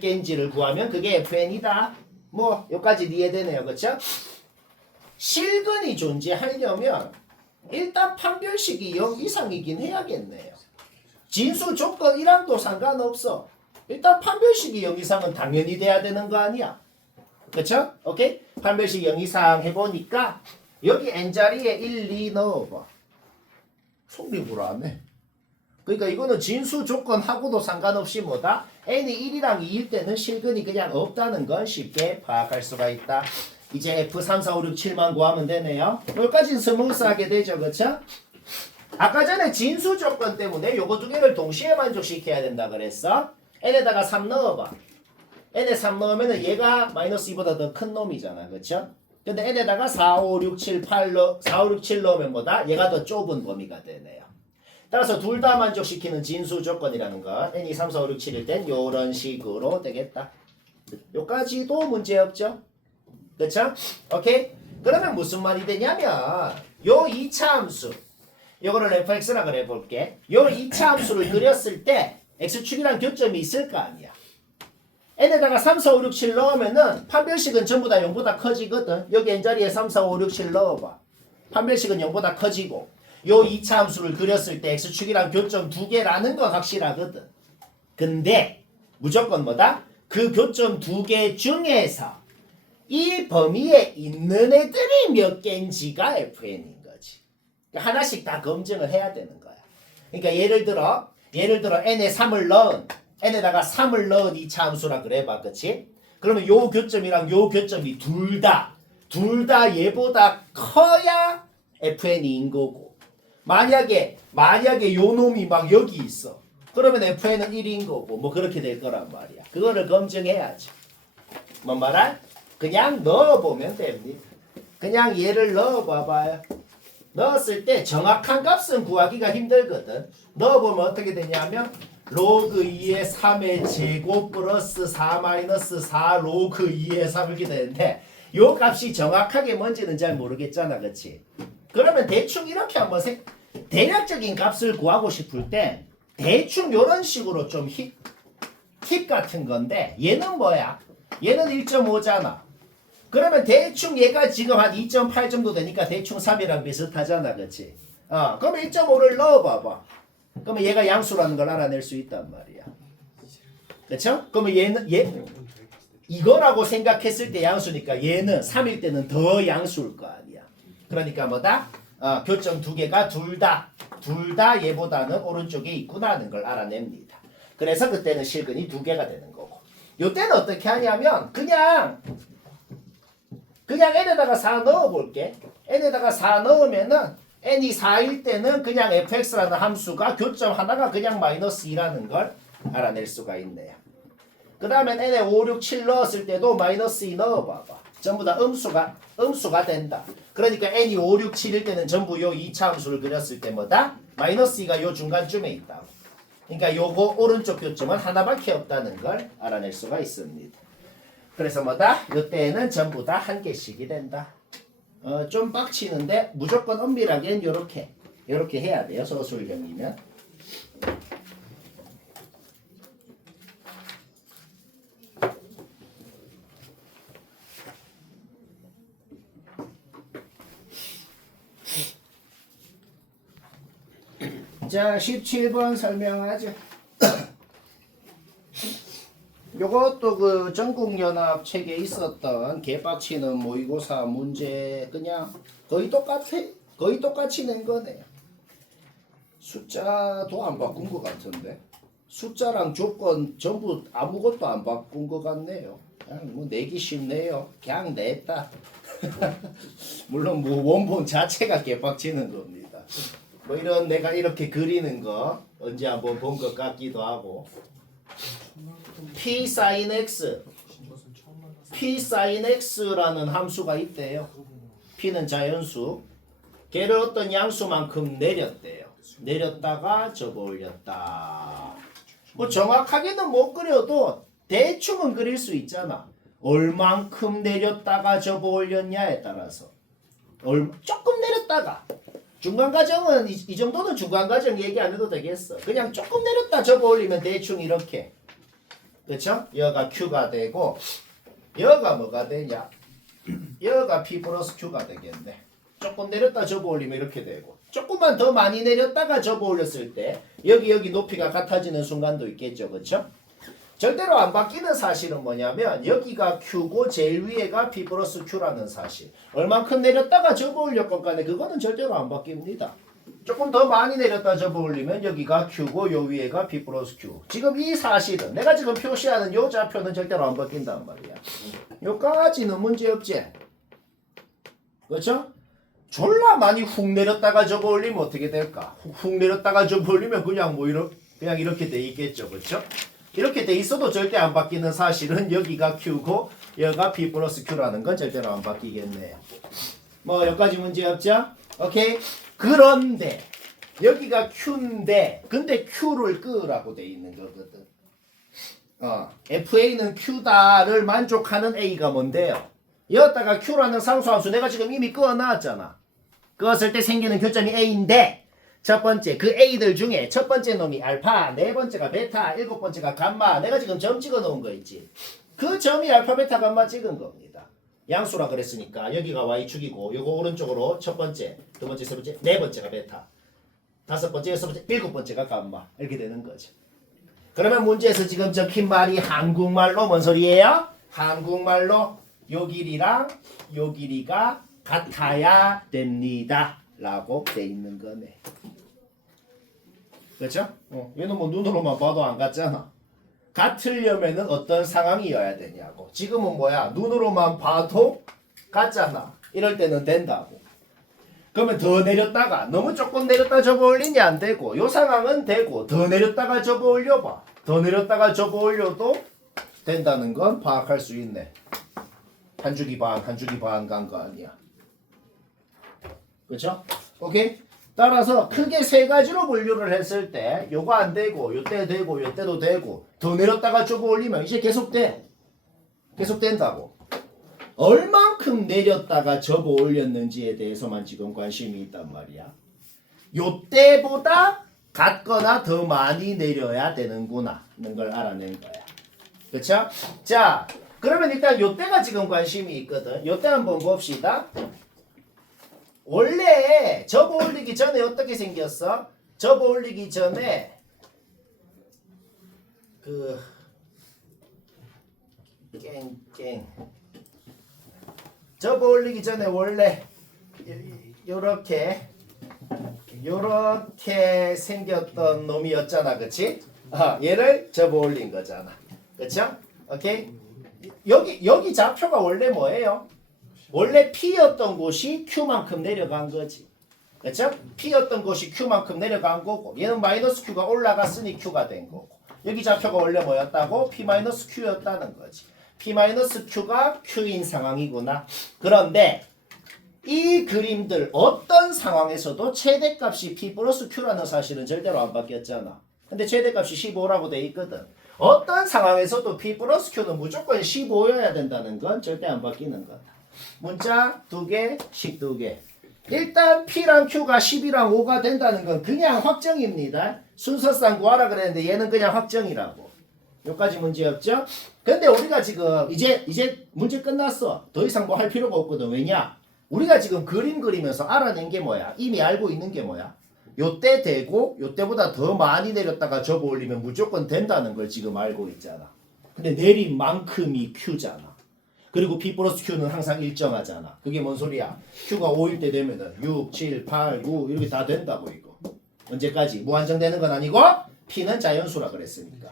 개인지를 구하면 그게 FN이다. 뭐 여기까지 이해되네요. 그렇죠? 실근이 존재하려면 일단 판별식이 0 이상이긴 해야겠네요. 진수 조건 1항도 상관없어. 일단 판별식이 0 이상은 당연히 돼야 되는 거 아니야. 그렇죠? 오케이? 판별식 0 이상 해보니까 여기 n자리에 1, 2 넣어봐. 속립을 안 해. 그러니까 이거는 진수 조건하고도 상관없이 뭐다? n이 1이랑 2일 때는 실근이 그냥 없다는 건 쉽게 파악할 수가 있다. 이제 F3, 4, 5, 6, 7만 구하면 되네요. 여기까지는 스무스하게 되죠. 그쵸? 아까 전에 진수 조건 때문에 요거 두 개를 동시에 만족시켜야 된다 그랬어. n에다가 3 넣어봐. n에 3 넣으면 얘가 마이너스 2보다 더 큰 놈이잖아. 그쵸? 근데 n에다가 4, 5, 6, 7, 4, 5, 6, 7 넣으면 뭐다? 얘가 더 좁은 범위가 되네요. 따라서 둘 다 만족시키는 진수 조건이라는 것 n이 3, 4, 5, 6, 7일 땐 요런 식으로 되겠다. 요까지도 문제없죠? 그쵸? 오케이? 그러면 무슨 말이 되냐면 요 2차 함수 요거를 fx라 그래 볼게. 요 2차 함수를 그렸을 때 x축이랑 교점이 있을 거 아니야. n에다가 3, 4, 5, 6, 7 넣으면은 판별식은 전부 다 0보다 커지거든. 여기 n자리에 3, 4, 5, 6, 7 넣어봐. 판별식은 0보다 커지고 요 2차 함수를 그렸을 때 x축이랑 교점 2개라는 건 확실하거든. 근데 무조건 뭐다? 그 교점 2개 중에서 이 범위에 있는 애들이 몇 개인지가 FN인 거지. 그러니까 하나씩 다 검증을 해야 되는 거야. 그러니까 예를 들어 n에 3을 넣은 n에다가 3을 넣은 2차 함수라 그래봐. 그치? 그러면 요 교점이랑 요 교점이 둘 다 얘보다 커야 FN인 거고 만약에 요 놈이 막 여기 있어. 그러면 FN은 1인 거고 뭐 그렇게 될 거란 말이야. 그거를 검증해야지. 뭔 말아? 그냥 넣어보면 됩니다. 그냥 얘를 넣어봐봐요. 넣었을 때 정확한 값은 구하기가 힘들거든. 넣어보면 어떻게 되냐면 로그 2의 3의 제곱 플러스 4 마이너스 4 로그 2의 3 이렇게 되는데 요 값이 정확하게 뭔지는 잘 모르겠잖아. 그치? 그러면 대충 이렇게 한번 대략적인 값을 구하고 싶을 때 대충 요런 식으로 좀 팁 같은 건데 얘는 뭐야? 얘는 1.5잖아. 그러면 대충 얘가 지금 한 2.8 정도 되니까 대충 3이랑 비슷하잖아. 그치? 그럼 1.5를 넣어봐봐. 그러면 얘가 양수라는 걸 알아낼 수 있단 말이야. 그쵸? 그러면 얘 이거라고 생각했을 때 양수니까 얘는 3일 때는 더 양수일 거 아니야. 그러니까 뭐다? 교점 두 개가 둘 다 얘보다는 오른쪽에 있구나 하는 걸 알아냅니다. 그래서 그때는 실근이 두 개가 되는 거고. 요때는 어떻게 하냐면 그냥 n에다가 4 넣어볼게. n에다가 4 넣으면은 n이 4일 때는 그냥 fx라는 함수가 교점 하나가 그냥 마이너스 2라는 걸 알아낼 수가 있네요. 그 다음에 n에 5, 6, 7 넣었을 때도 마이너스 2 넣어봐봐. 전부 다 음수가 된다. 그러니까 n이 5, 6, 7일 때는 전부 요 2차 함수를 그렸을 때 뭐다? 마이너스 2가 요 중간쯤에 있다고. 그러니까 요거 오른쪽 교점은 하나밖에 없다는 걸 알아낼 수가 있습니다. 그래서 뭐다? 요때는 전부 다 한 개씩이 된다. 좀 빡치는데 무조건 엄밀하게는 요렇게 해야 돼요. 서술형이면. 자, 17번 설명하죠. 요것도 그 전국연합 책에 있었던 개빡치는 모의고사 문제 그냥 거의 똑같이 낸 거네요. 숫자도 안 바꾼 것 같은데 숫자랑 조건 전부 아무것도 안 바꾼 것 같네요. 그냥 뭐 내기 쉽네요. 그냥 냈다. 물론 뭐 원본 자체가 개빡치는 겁니다. 뭐 이런 내가 이렇게 그리는 거 언제 한번 본 것 같기도 하고. p sin x p sin x라는 함수가 있대요. p는 자연수. 걔를 어떤 양수만큼 내렸대요. 내렸다가 접어 올렸다. 뭐 정확하게는 못 그려도 대충은 그릴 수 있잖아. 얼만큼 내렸다가 접어 올렸냐에 따라서. 조금 내렸다가. 중간 과정은 이 정도는 중간 과정 얘기 안 해도 되겠어. 그냥 조금 내렸다 접어 올리면 대충 이렇게. 그쵸? 여가 Q가 되고 여가 뭐가 되냐? 여가 P 플러스 Q가 되겠네. 조금 내렸다 접어 올리면 이렇게 되고 조금만 더 많이 내렸다가 접어 올렸을 때 여기 높이가 같아지는 순간도 있겠죠. 그쵸? 절대로 안 바뀌는 사실은 뭐냐면 여기가 Q고 제일 위에가 P 플러스 Q라는 사실. 얼만큼 내렸다가 접어 올렸건 간에 그거는 절대로 안 바뀝니다. 조금 더 많이 내렸다 접어 올리면 여기가 Q고 요 위에가 P 플러스 Q. 지금 이 사실은 내가 지금 표시하는 요 좌표는 절대로 안 바뀐단 말이야. 요까지는 문제없지. 그렇죠? 졸라 많이 훅 내렸다가 접어 올리면 어떻게 될까? 훅 내렸다가 접어 올리면 그냥 뭐 그냥 이렇게 돼 있겠죠. 그렇죠? 이렇게 돼 있어도 절대 안 바뀌는 사실은 여기가 Q고 여기가 P 플러스 Q라는 건 절대로 안 바뀌겠네요. 뭐 여기까지 문제 없죠? 오케이? 그런데 여기가 Q인데 근데 Q를 끄라고 돼 있는 거거든. FA는 Q다를 만족하는 A가 뭔데요? 여기다가 Q라는 상수함수 내가 지금 이미 끄어놨잖아. 끄었을 때 생기는 교점이 A인데 첫 번째 그 A들 중에 첫 번째 놈이 알파, 네 번째가 베타, 일곱 번째가 감마. 내가 지금 점 찍어 놓은 거 있지. 그 점이 알파, 베타, 감마 찍은 겁니다. 양수라 그랬으니까 여기가 Y축이고 요거 오른쪽으로 첫 번째, 두 번째, 세 번째, 네 번째가 베타, 다섯 번째, 여섯 번째, 일곱 번째가 감마. 이렇게 되는 거죠. 그러면 문제에서 지금 적힌 말이 한국말로 뭔 소리예요? 한국말로 요 길이랑 요 길이가 같아야 됩니다 라고 돼 있는 거네. 그렇죠? 얘는 뭐 눈으로만 봐도 안 같잖아. 같으려면은 어떤 상황이어야 되냐고. 지금은 뭐야? 눈으로만 봐도 같잖아. 이럴 때는 된다고. 그러면 더 내렸다가 너무 조금 내렸다 접어 올리니 안 되고 요 상황은 되고 더 내렸다가 접어 올려봐. 더 내렸다가 접어 올려도 된다는 건 파악할 수 있네. 한 주기 반 간 거 아니야. 그렇죠? 오케이? 따라서 크게 세 가지로 분류를 했을 때 요거 안 되고 요때 되고 요때도 되고 더 내렸다가 접어 올리면 이제 계속 된다고. 얼만큼 내렸다가 접어 올렸는지에 대해서만 지금 관심이 있단 말이야. 요때보다 같거나 더 많이 내려야 되는구나 하는 걸 알아낸 거야. 그쵸? 자, 그러면 일단 요때가 지금 관심이 있거든. 요때 한번 봅시다. 원래 접어 올리기 전에 어떻게 생겼어? 접어 올리기 전에 그 깽깽 접어 올리기 전에 원래 요렇게 생겼던 놈이었잖아, 그치? 얘를 접어 올린 거잖아, 그쵸? 오케이? 여기 좌표가 원래 뭐예요? 원래 P였던 곳이 Q만큼 내려간 거지, 그쵸? P였던 곳이 Q만큼 내려간 거고, 얘는 마이너스 Q가 올라갔으니 Q가 된 거고, 여기 좌표가 원래 뭐였다고? P-Q였다는 거지. P-Q가 Q인 상황이구나. 그런데 이 그림들 어떤 상황에서도 최대값이 P 플러스 Q라는 사실은 절대로 안 바뀌었잖아. 근데 최대값이 15라고 돼 있거든. 어떤 상황에서도 P 플러스 Q는 무조건 15여야 된다는 건 절대 안 바뀌는 거다. 문자 2개, 식 2개. 일단 P랑 Q가 10이랑 5가 된다는 건 그냥 확정입니다. 순서상 구하라 그랬는데 얘는 그냥 확정이라고. 여기까지 문제 없죠? 근데 우리가 지금 이제 문제 끝났어. 더 이상 뭐 할 필요가 없거든. 왜냐? 우리가 지금 그림 그리면서 알아낸 게 뭐야? 이미 알고 있는 게 뭐야? 요때 되고 요때보다 더 많이 내렸다가 접어 올리면 무조건 된다는 걸 지금 알고 있잖아. 근데 내린 만큼이 Q잖아. 그리고 P 플러스 Q는 항상 일정하잖아. 그게 뭔 소리야? Q가 5일 때 되면은 6, 7, 8, 9 이렇게 다 된다고 이거. 언제까지? 무한정되는 건 아니고 P는 자연수라 그랬으니까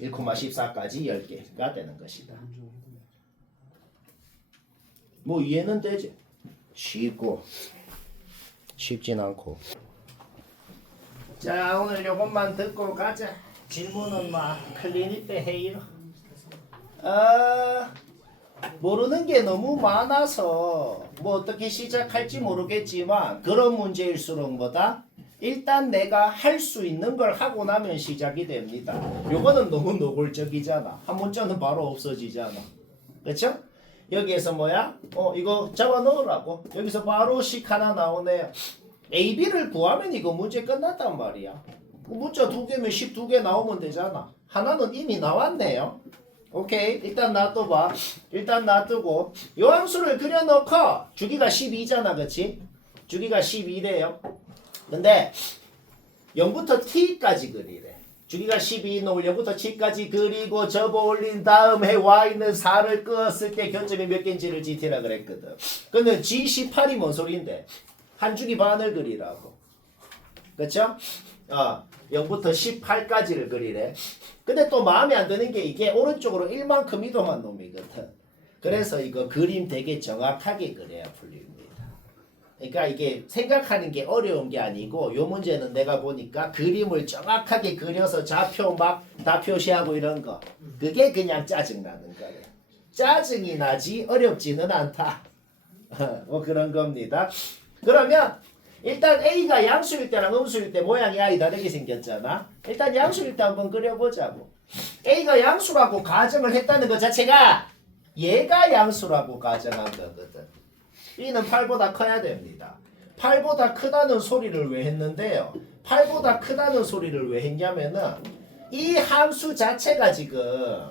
1,14까지 10개가 되는 것이다. 뭐 이해는 되지? 쉽고 쉽진 않고. 자, 오늘 요것만 듣고 가자. 질문은 막 클리닉 때 해요. 모르는 게 너무 많아서 뭐 어떻게 시작할지 모르겠지만 그런 문제일수록 뭐다? 일단 내가 할 수 있는 걸 하고 나면 시작이 됩니다. 요거는 너무 노골적이잖아. 한 문자는 바로 없어지잖아. 그렇죠? 여기에서 뭐야? 이거 잡아 넣으라고. 여기서 바로 식 하나 나오네요. A, B를 구하면 이거 문제 끝났단 말이야. 문자 2개면 식 2개 나오면 되잖아. 하나는 이미 나왔네요. 오케이, 일단 놔둬봐. 일단 놔두고 요 함수를 그려놓고 주기가 12잖아, 그치? 주기가 12래요. 근데 0부터 t까지 그리래. 주기가 12 놓을 0부터 t까지 그리고 접어 올린 다음에 y는 4를 끄었을 때 견점이 몇 개인지를 gt라 그랬거든. 근데 g18이 뭔 소리인데? 한 주기 반을 그리라고. 그쵸? 0부터 18까지를 그리래. 근데 또 마음에 안 드는 게 이게 오른쪽으로 1만큼 이동한 놈이거든. 그래서 이거 그림 되게 정확하게 그려야 풀립니다. 그러니까 이게 생각하는 게 어려운 게 아니고 요 문제는 내가 보니까 그림을 정확하게 그려서 좌표 막 다 표시하고 이런 거 그게 그냥 짜증나는 거예요. 짜증이 나지 어렵지는 않다. 뭐 그런 겁니다. 그러면 일단 A가 양수일 때랑 음수일 때 모양이 아예 다르게 생겼잖아. 일단 양수일 때 한번 그려보자고. A가 양수라고 가정을 했다는 것 자체가 얘가 양수라고 가정한 거거든. B는 8보다 커야 됩니다. 8보다 크다는 소리를 왜 했는데요? 8보다 크다는 소리를 왜 했냐면은 이 함수 자체가 지금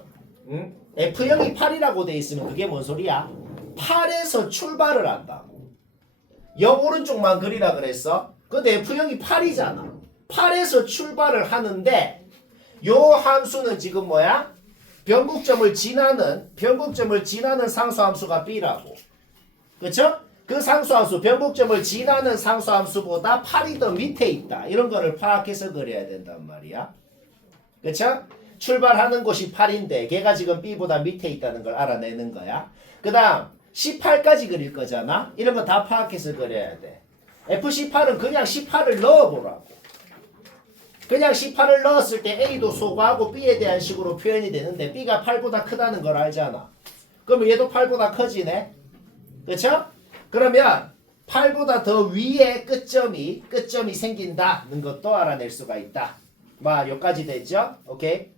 F0이 8이라고 돼 있으면 그게 뭔 소리야? 8에서 출발을 한다고. 0 오른쪽만 그리라 그랬어? 근데 F0이 8이잖아. 8에서 출발을 하는데 요 함수는 지금 뭐야? 변곡점을 지나는 상수함수가 B라고. 그쵸? 그 상수함수, 변곡점을 지나는 상수함수보다 8이 더 밑에 있다. 이런 거를 파악해서 그려야 된단 말이야. 그쵸? 출발하는 곳이 8인데 걔가 지금 B보다 밑에 있다는 걸 알아내는 거야. 그 다음 18까지 그릴 거잖아. 이런 거 다 파악해서 그려야 돼. FC8은 그냥 18을 넣어보라고. 그냥 18을 넣었을 때 A도 소거하고 B에 대한 식으로 표현이 되는데 B가 8보다 크다는 걸 알잖아. 그러면 얘도 8보다 커지네. 그쵸? 그러면 8보다 더 위에 끝점이 생긴다는 것도 알아낼 수가 있다. 막 여기까지 됐죠? 오케이?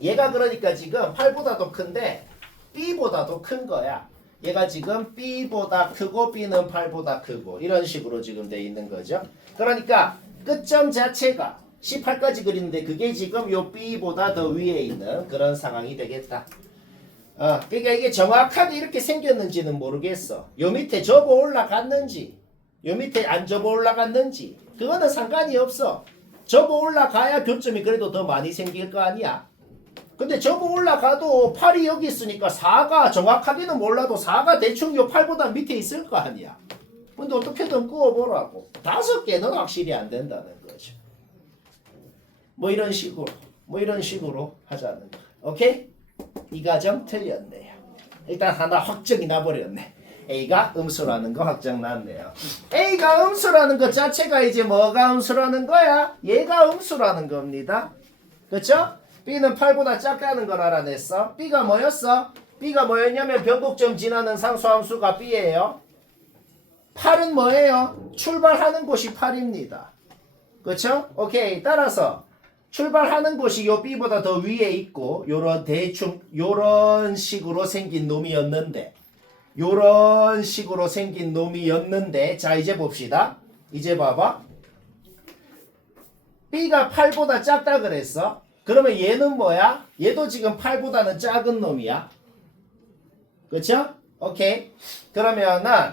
얘가 그러니까 지금 8보다 더 큰데 B보다 더 큰 거야. 얘가 지금 B보다 크고 B는 8보다 크고 이런 식으로 지금 돼 있는 거죠. 그러니까 끝점 자체가 18까지 그리는데 그게 지금 요 B보다 더 위에 있는 그런 상황이 되겠다. 그러니까 이게 정확하게 이렇게 생겼는지는 모르겠어. 요 밑에 접어 올라갔는지, 요 밑에 안 접어 올라갔는지, 그거는 상관이 없어. 접어 올라가야 교점이 그래도 더 많이 생길 거 아니야. 근데 접어 올라가도 8이 여기 있으니까 4가 정확하게는 몰라도 4가 대충 요 8보다 밑에 있을 거 아니야. 근데 어떻게든 구워보라고. 5개는 확실히 안 된다는 거죠. 뭐 이런 식으로 하자는 거. 오케이? 이 과정 틀렸네요. 일단 하나 확정이 나버렸네. A가 음수라는 거 확정 났네요. A가 음수라는 것 자체가 이제 뭐가 음수라는 거야? 얘가 음수라는 겁니다. 그쵸? B는 8보다 작다는 걸 알아냈어. B가 뭐였어? B가 뭐였냐면 변곡점 지나는 상수함수가 B예요. 8은 뭐예요? 출발하는 곳이 8입니다. 그쵸? 오케이. 따라서 출발하는 곳이 요 B보다 더 위에 있고 요런 대충 요런 식으로 생긴 놈이었는데 자 이제 봅시다. 이제 봐봐. B가 8보다 작다 그랬어. 그러면 얘는 뭐야? 얘도 지금 8보다는 작은 놈이야. 그쵸? 오케이. 그러면은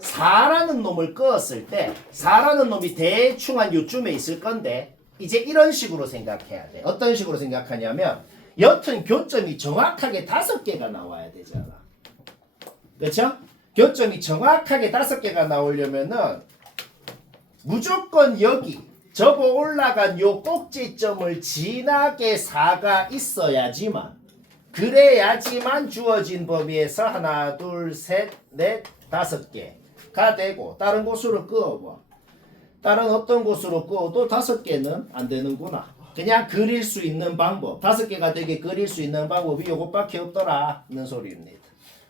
4라는 놈을 끄었을 때 4라는 놈이 대충 한 요쯤에 있을 건데 이제 이런 식으로 생각해야 돼. 어떤 식으로 생각하냐면 여튼 교점이 정확하게 5개가 나와야 되잖아. 그렇죠? 교점이 정확하게 5개가 나오려면은 무조건 여기 접어 올라간 요 꼭지점을 지나게 4가 있어야지만 그래야지만 주어진 범위에서 하나, 둘, 셋, 넷, 5개가 되고 다른 곳으로 끄어봐. 다른 어떤 곳으로 끄어도 5개는 안 되는구나. 그냥 그릴 수 있는 방법 5개가 되게 그릴 수 있는 방법이 요것밖에 없더라는 소리입니다.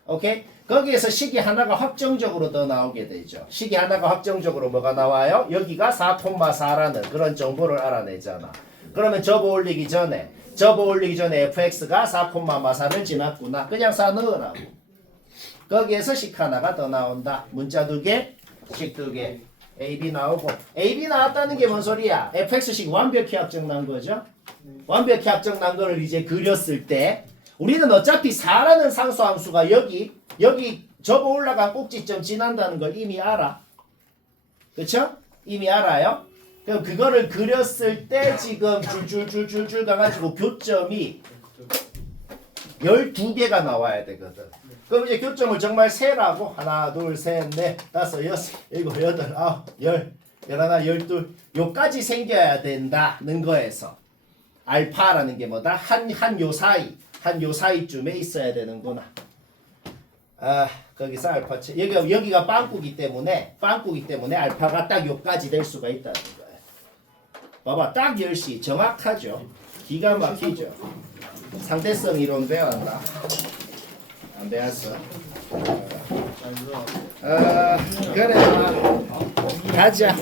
오케이? 거기에서 식이 하나가 확정적으로 더 나오게 되죠. 식이 하나가 확정적으로 뭐가 나와요? 여기가 4,4라는 그런 정보를 알아내잖아. 그러면 접어 올리기 전에 fx가 4,4를 지났구나. 그냥 4 넣으라고. 거기에서 식 하나가 더 나온다. 문자 2개, 식 2개. AB 나오고. AB 나왔다는 게 뭔 소리야? fx식 완벽히 확정난 거죠. 완벽히 확정난 거를 이제 그렸을 때 우리는 어차피 4라는 상수함수가 여기 접어 올라간 꼭지점 지난다는 걸 이미 알아. 그쵸? 이미 알아요. 그럼 그거를 그렸을 때 지금 줄줄줄줄줄 가가지고 교점이 12개가 나와야 되거든. 그럼 이제 교점을 정말 세라고 하나, 둘, 셋, 넷, 다섯, 여섯, 일곱, 여덟, 아홉, 열, 열하나, 열둘 요까지 생겨야 된다는 거에서 알파라는 게 뭐다? 한 요 사이쯤에 있어야 되는구나. 거기서 알파 여기가 빵꾸기 때문에 알파가 딱 요까지 될 수가 있다는 거예요. 봐봐, 딱 10시 정확하죠. 기가 막히죠. 상대성 이론 배웠나? 안 배웠어? 그래. 가자.